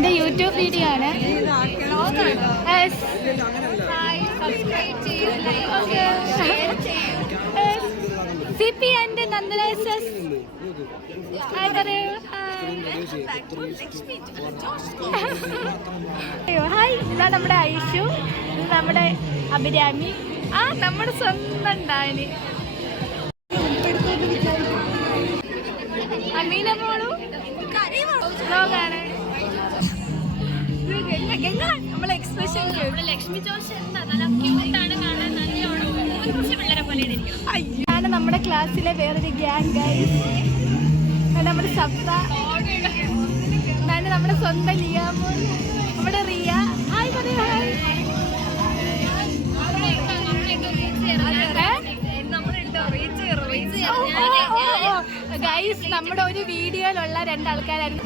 എൻ്റെ YouTube video ആണ്. CP and Nandana SS. Hi, ഇതാണ് നമ്മുടെ ഐഷു, ഇത് നമ്മുടെ അഭിരാമി. നമ്മുടെ സ്വന്തം ഉണ്ടായിന് അമീന മോളും ലോകാണ്. നമ്മളെ എക്സ്പ്രഷൻ ലക്ഷ്മി ജോഷി ആണ് നമ്മുടെ ക്ലാസ്സിലെ വേറൊരു ഗ്യാങ് ഗൈസ്. നമ്മുടെ സബ്ര, നമ്മുടെ സ്വന്തം ലിയാമോൻ, നമ്മുടെ റിയ. ഹായ് പറയൂ. ഗൈസ്, നമ്മുടെ ഒരു വീഡിയോയിലുള്ള രണ്ടാൾക്കാരായിരുന്നു.